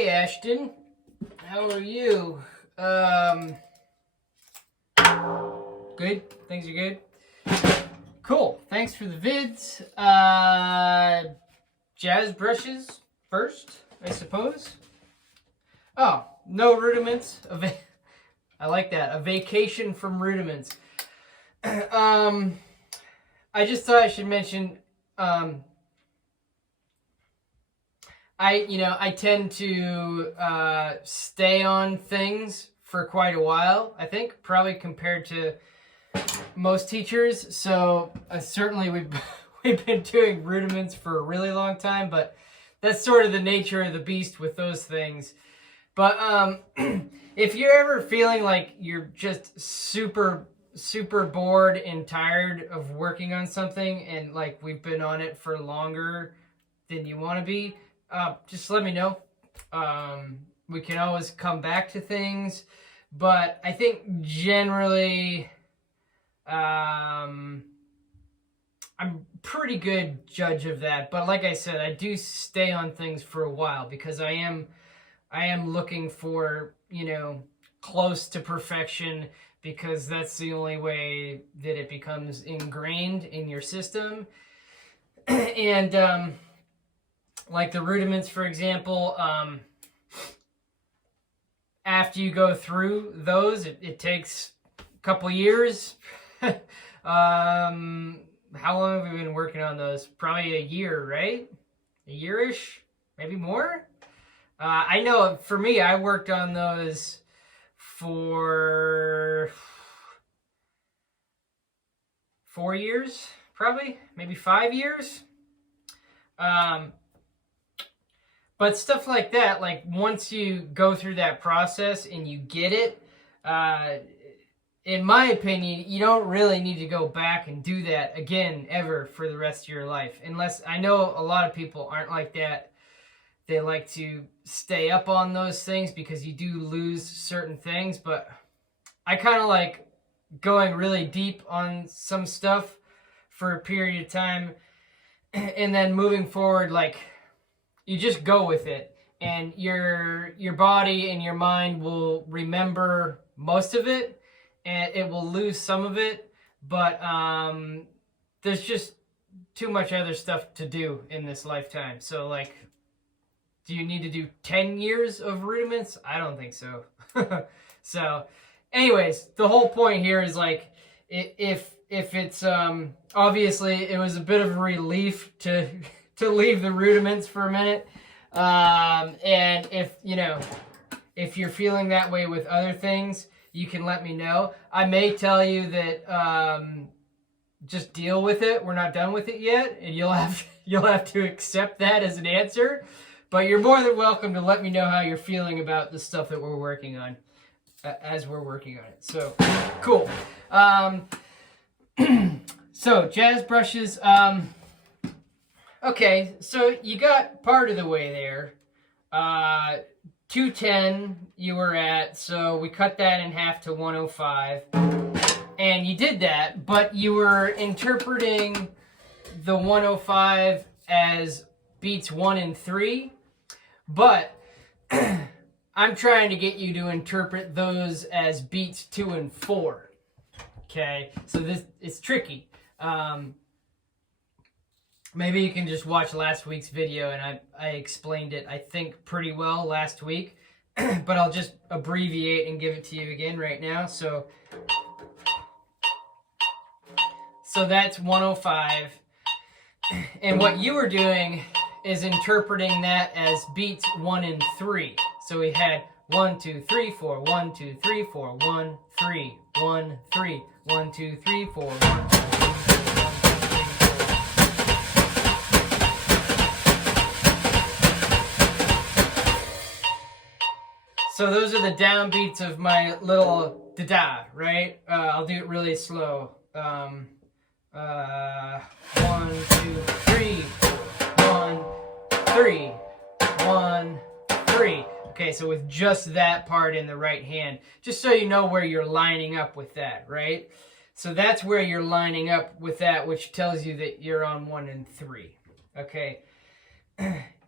Hey Ashton, how are you? Good? Things are good? Cool, thanks for the vids. Jazz brushes first, I suppose. Oh, no rudiments. I like that, a vacation from rudiments. I just thought I should mention, I tend to stay on things for quite a while, I think, probably compared to most teachers. So certainly we've been doing rudiments for a really long time, but that's sort of the nature of the beast with those things. But if you're ever feeling like you're just super bored and tired of working on something, and like we've been on it for longer than you want to be, just let me know. We can always come back to things, but I think generally I'm pretty good judge of that. But like I said, I do stay on things for a while because I am looking for, close to perfection, because that's the only way that it becomes ingrained in your system. And like the rudiments, for example, after you go through those, it takes a couple years. How long have we been working on those? Probably a year, right? A year-ish? Maybe more? I know for me, I worked on those for 4 years, probably, maybe 5 years. But stuff like that, like once you go through that process and you get it, in my opinion, you don't really need to go back and do that again ever for the rest of your life. Unless, I know a lot of people aren't like that. They like to stay up on those things because you do lose certain things. But I kind of like going really deep on some stuff for a period of time, and then moving forward, like, you just go with it, and your body and your mind will remember most of it, and it will lose some of it. But there's just too much other stuff to do in this lifetime. So, like, do you need to do 10 years of rudiments? I don't think so. So, anyways, the whole point here is, like, if it's obviously it was a bit of a relief to leave the rudiments for a minute, and if you're feeling that way with other things, you can let me know. I may tell you that just deal with it, we're not done with it yet, and you'll have to accept that as an answer. But you're more than welcome to let me know how you're feeling about the stuff that we're working on as we're working on it. So cool. So jazz brushes. Okay, so you got part of the way there. 210 you were at, so we cut that in half to 105. And you did that, but you were interpreting the 105 as beats 1 and 3. But I'm trying to get you to interpret those as beats 2 and 4. Okay, so this it's tricky. Maybe you can just watch last week's video, and I explained it, I think, pretty well last week. But I'll just abbreviate and give it to you again right now. So that's 105. And what you were doing is interpreting that as beats 1 and 3. So we had 1, 2, 3, 4, 1, 2, 3, 4, 1, 3, 1, 3, 1, 2, 3, 4, 1, 2, 3. So those are the downbeats of my little da-da, right? I'll do it really slow. 1, 2, 3, 1, 3, 1, 3. Okay, so with just that part in the right hand, just so you know where you're lining up with that, right? So that's where you're lining up with that, which tells you that you're on 1 and 3. Okay.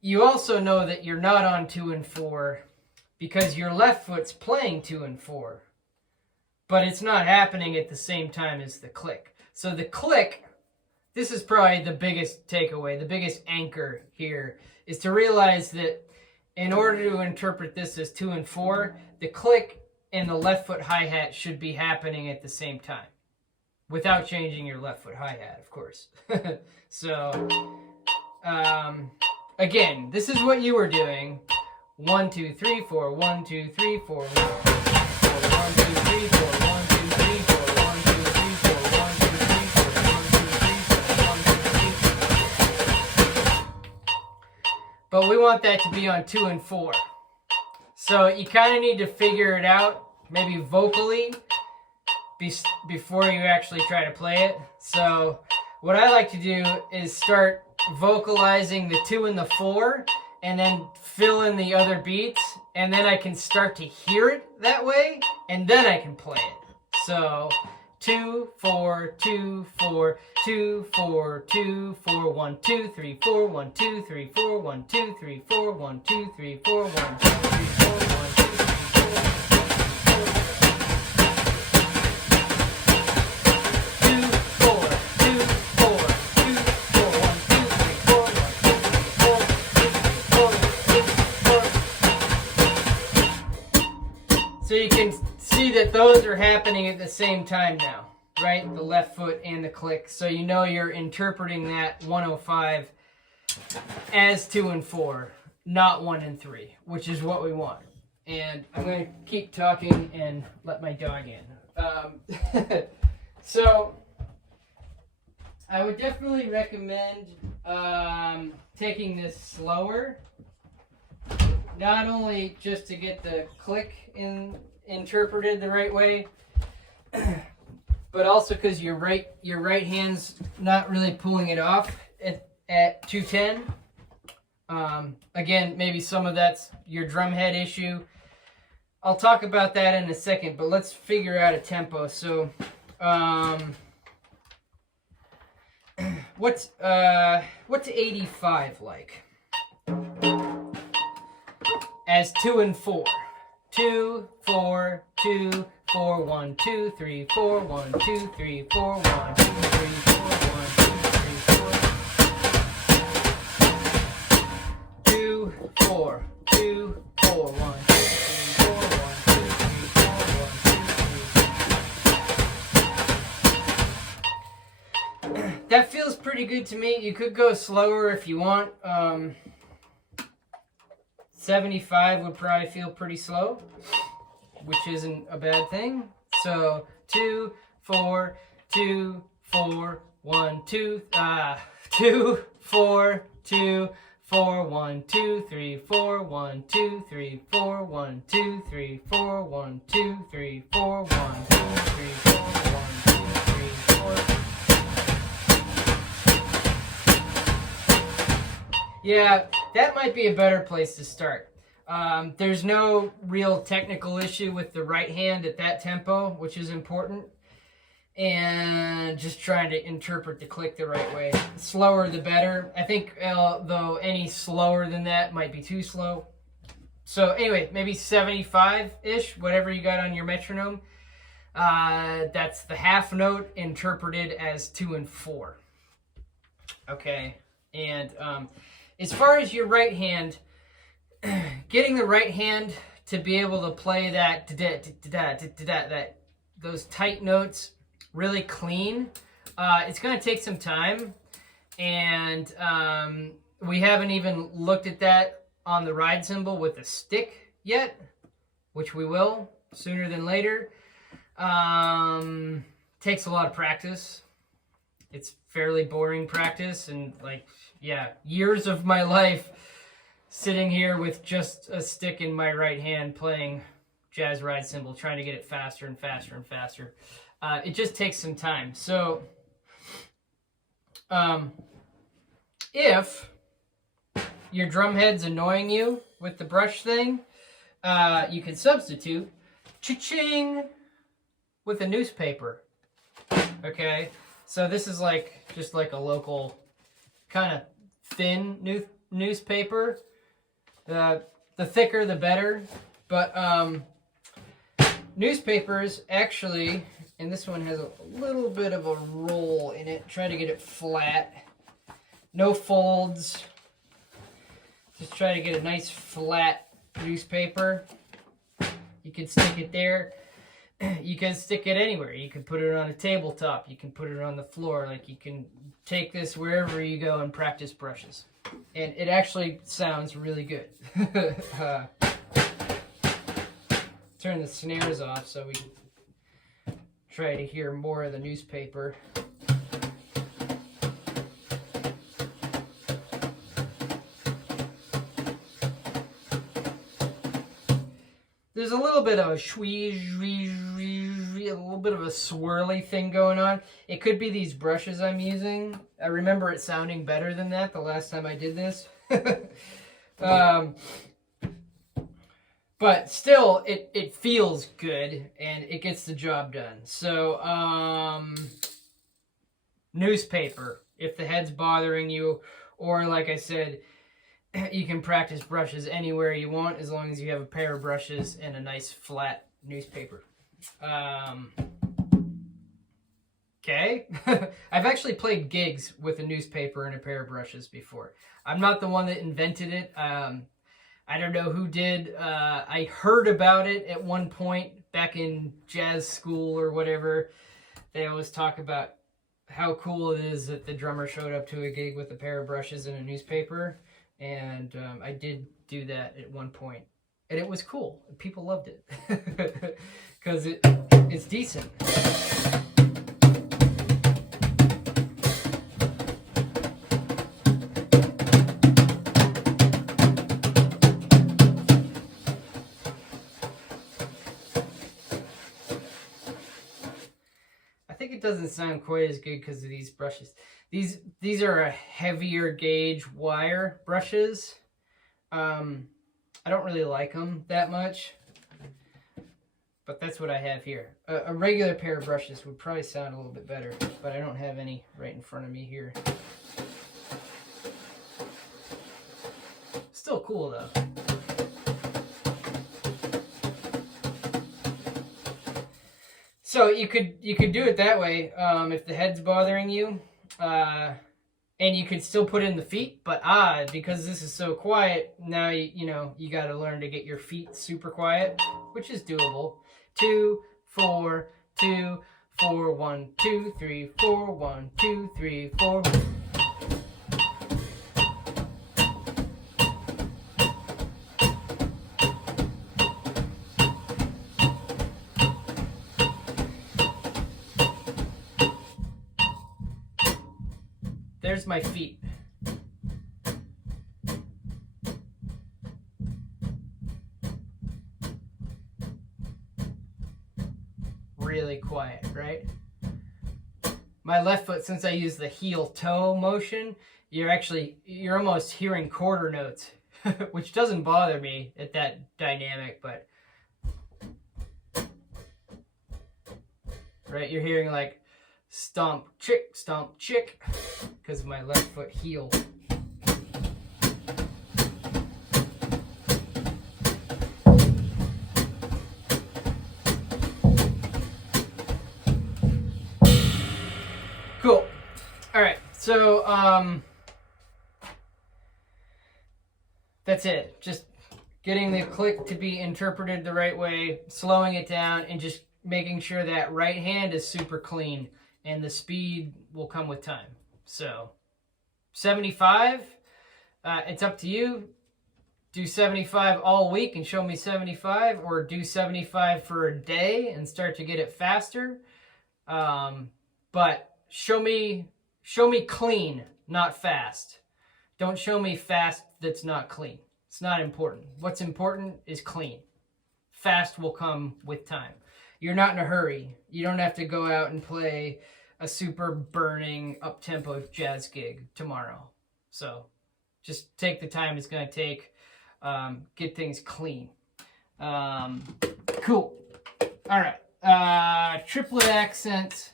you also know that you're not on 2 and 4 because your left foot's playing 2 and 4, but it's not happening at the same time as the click. So the click, this is probably the biggest takeaway, the biggest anchor here, is to realize that in order to interpret this as 2 and 4, the click and the left foot hi-hat should be happening at the same time, without changing your left foot hi-hat, of course. So, again, this is what you were doing. 1, 2, 3, 4, 1, 2, 3, 4, 1, 2, 3, 4, 1, 2, 3, 4, 1, 2, 3, 4, 1, 2, 3, 4, 1, 2, 3, 4, 1, 2, 3, 4, 1, 2, 3, 4. But we want that to be on 2 and 4. So you kind of need to figure it out, maybe vocally, before you actually try to play it. So what I like to do is start vocalizing the 2 and the 4, and then fill in the other beats, and then I can start to hear it that way, and then I can play it. So 2, 4, 2, 4, 2, 4, 2, 4, 1, 2, 3, 4, 1, 2, 3, 4, 1, 2, 3, 4, 1, 2, 3, 4, 1, 2, 3, 4, 1, 2, 3, 4, So you can see that those are happening at the same time now, right? The left foot and the click. So you know you're interpreting that 105 as 2 and 4, not 1 and 3, which is what we want. And I'm going to keep talking and let my dog in. So I would definitely recommend taking this slower. Not only just to get the click interpreted the right way, but also because your right hand's not really pulling it off at 210. Again, maybe some of that's your drum head issue. I'll talk about that in a second, but let's figure out a tempo. So, what's 85 like? As 2 and 4. 2, 4, 2, 4, 1, 2, 3, 4, 1, 2, 3, 4, 1, 2, 3, 4, 1, 2, 3, 4. 2, 4, 2, 4, 1, 2, 3, 4, 1, 2, 3, 4, 1, 2, 3. That feels pretty good to me. You could go slower if you want. 75 would probably feel pretty slow, which isn't a bad thing. So 2, 4, 2, 4, 1, 2, 2, 4, 2, 4, 1, 2, 3, 4, 1, 2, 3, 4, 1, 2, 3, 4, 1, 2, 3, 4, 1, 2, 3, 4, 1, 2, 3, 4. Yeah, that might be a better place to start. There's no real technical issue with the right hand at that tempo, which is important. And just trying to interpret the click the right way. The slower the better. I think, though, any slower than that might be too slow. So anyway, maybe 75-ish, whatever you got on your metronome. That's the half note interpreted as 2 and 4. Okay, and as far as your right hand, getting the right hand to be able to play that those tight notes really clean, it's going to take some time, and we haven't even looked at that on the ride cymbal with a stick yet, which we will sooner than later. Takes a lot of practice. It's fairly boring practice, and years of my life sitting here with just a stick in my right hand playing jazz ride cymbal, trying to get it faster and faster and faster. It just takes some time. So if your drum head's annoying you with the brush thing, you can substitute cha-ching with a newspaper. Okay, so this is just like a local kind of thin newspaper. The thicker, the better. But newspapers actually, and this one has a little bit of a roll in it. Try to get it flat. No folds. Just try to get a nice flat newspaper. You can stick it there. You can stick it anywhere. You can put it on a tabletop. You can put it on the floor. Like, you can take this wherever you go and practice brushes. And it actually sounds really good. Turn the snares off so we can try to hear more of the newspaper. There's a little bit of a a little bit of a swirly thing going on. It could be these brushes I'm using. I remember it sounding better than that the last time I did this. But still, it feels good, and it gets the job done. So, newspaper, if the head's bothering you, or like I said, you can practice brushes anywhere you want as long as you have a pair of brushes and a nice flat newspaper. Okay. I've actually played gigs with a newspaper and a pair of brushes before. I'm not the one that invented it. I don't know who did. I heard about it at one point back in jazz school or whatever. They always talk about how cool it is that the drummer showed up to a gig with a pair of brushes and a newspaper. And I did do that at one point. And it was cool. People loved it. Because it's decent. I think it doesn't sound quite as good because of these brushes. These are a heavier gauge wire brushes. I don't really like them that much, but that's what I have here. A regular pair of brushes would probably sound a little bit better, but I don't have any right in front of me here. Still cool though. So you could do it that way if the head's bothering you. And you could still put in the feet, but because this is so quiet, now you got to learn to get your feet super quiet, which is doable. 2, 4, 2, 4, 1, 2, 3, 4, 1, 2, 3, 4. There's my feet. Really quiet, right? My left foot, since I use the heel-toe motion, you're almost hearing quarter notes, which doesn't bother me at that dynamic, but right, you're hearing like stomp, chick, because of my left foot heel. Cool. All right, so that's it. Just getting the click to be interpreted the right way, slowing it down, and just making sure that right hand is super clean. And the speed will come with time. So 75, it's up to you. Do 75 all week and show me 75, or do 75 for a day and start to get it faster. But show me clean, not fast. Don't show me fast that's not clean. It's not important. What's important is clean. Fast will come with time. You're not in a hurry. You don't have to go out and play a super burning up-tempo jazz gig tomorrow. So just take the time it's going to take. Get things clean. Cool. All right. Triplet accent.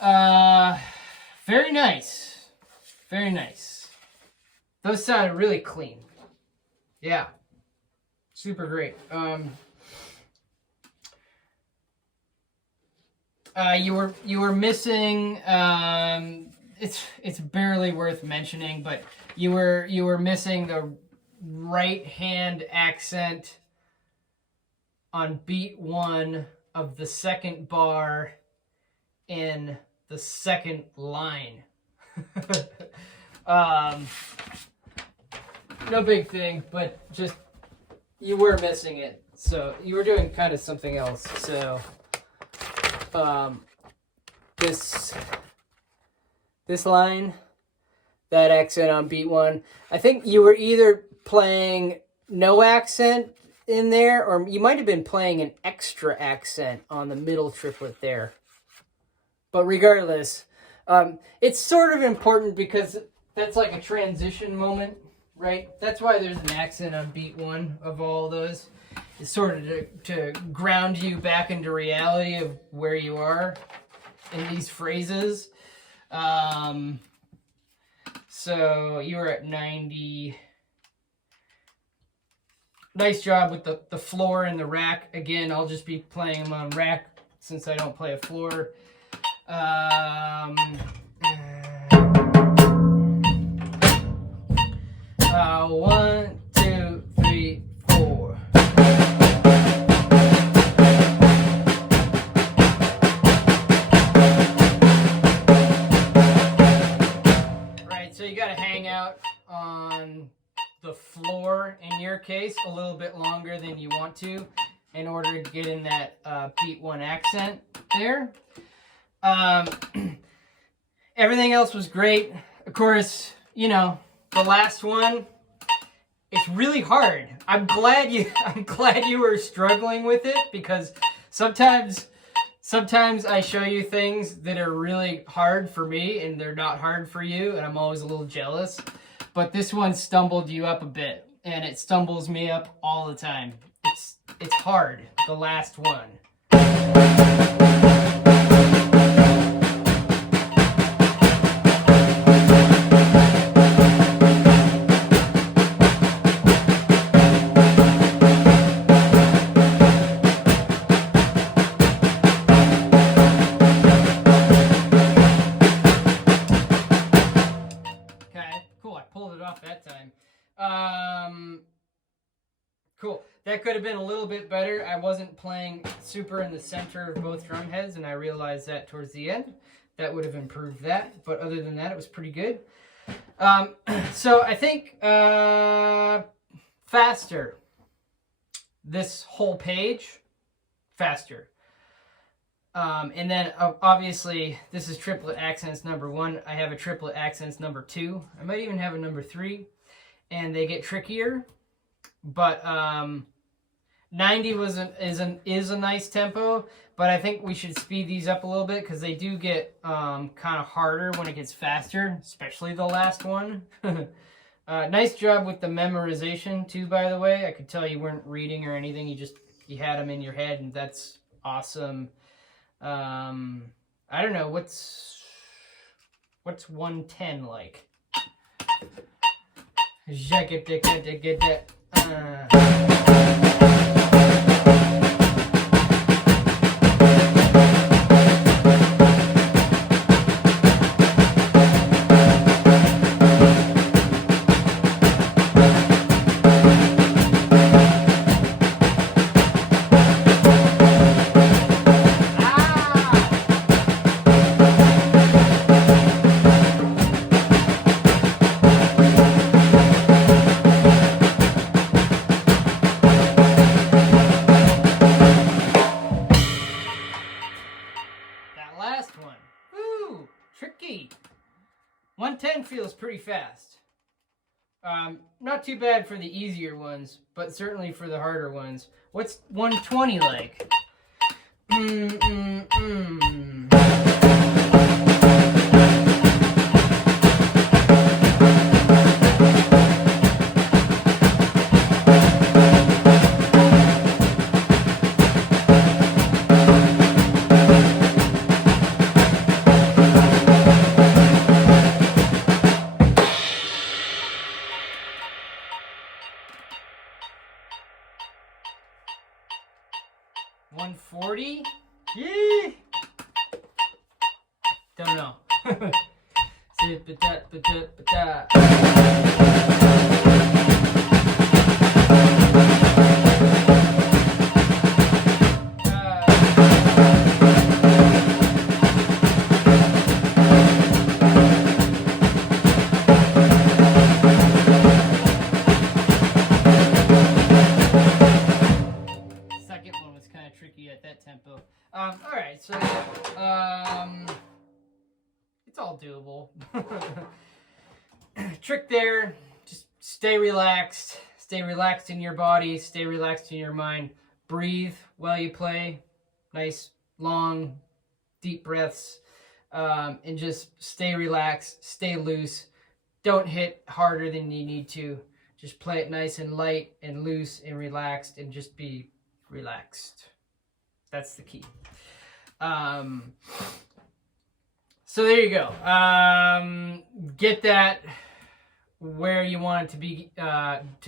Very nice. Very nice. those sounded really clean. Yeah, super great. You were missing. It's barely worth mentioning, but you were missing the right hand accent on beat 1 of the second bar in the second line. No big thing, but just you were missing it, so you were doing kind of something else. So this line, that accent on beat 1, I think you were either playing no accent in there, or you might have been playing an extra accent on the middle triplet there. But regardless, it's sort of important because that's like a transition moment, right? That's why there's an accent on beat 1 of all those. It's sort of to ground you back into reality of where you are in these phrases. So you were at 90. Nice job with the floor and the rack. Again, I'll just be playing them on rack since I don't play a floor. 1, 2, 3, 4. Right, so you got to hang out on the floor in your case a little bit longer than you want to in order to get in that beat 1 accent there. Everything else was great. Of course, you know, the last one, it's really hard. I'm glad you were struggling with it, because sometimes I show you things that are really hard for me and they're not hard for you, and I'm always a little jealous. But this one stumbled you up a bit, and it stumbles me up all the time. It's hard, the last one. Cool. That could have been a little bit better. I wasn't playing super in the center of both drum heads, and I realized that towards the end. That would have improved that. But other than that, it was pretty good. So I think faster. This whole page, faster. And then obviously, this is triplet accents number 1. I have a triplet accents number 2. I might even have a number 3. And they get trickier. But 90 is a nice tempo, but I think we should speed these up a little bit because they do get kind of harder when it gets faster, especially the last one. Nice job with the memorization too, by the way. I could tell you weren't reading or anything. You had them in your head, and that's awesome. I don't know, what's 110 like? Last one. Woo! Tricky. 110 feels pretty fast. Not too bad for the easier ones, but certainly for the harder ones. What's 120 like? 140? Yee! Don't know. Second one was kind of tricky at that tempo. All right, so it's all doable. Trick there, just stay relaxed in your body, stay relaxed in your mind. Breathe while you play, nice long deep breaths, and just stay relaxed, stay loose. Don't hit harder than you need to. Just play it nice and light and loose and relaxed, and just be relaxed. That's the key. So there you go. Get that where you want it to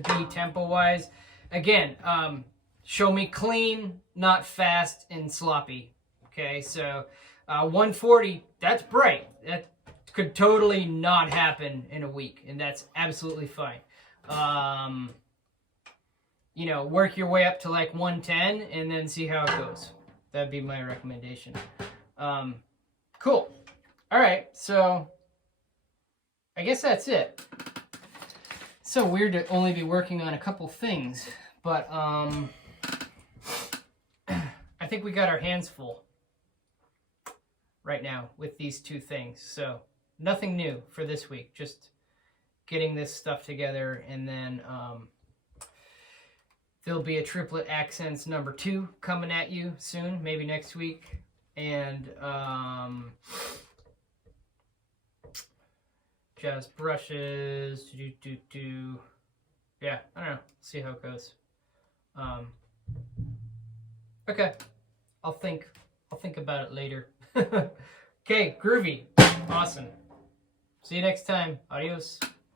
be tempo wise. Again, show me clean, not fast and sloppy. Okay, so 140, that's bright. That could totally not happen in a week, and that's absolutely fine. You know, work your way up to like 110 and then see how it goes. That'd be my recommendation. Cool. All right, so I guess that's it. So weird to only be working on a couple things, but I think we got our hands full right now with these two things. So nothing new for this week, just getting this stuff together, and then there'll be a triplet accents number 2 coming at you soon, maybe next week. And just brushes, yeah, I don't know, see how it goes. Okay, I'll think about it later. Okay, groovy, awesome. See you next time. Adios.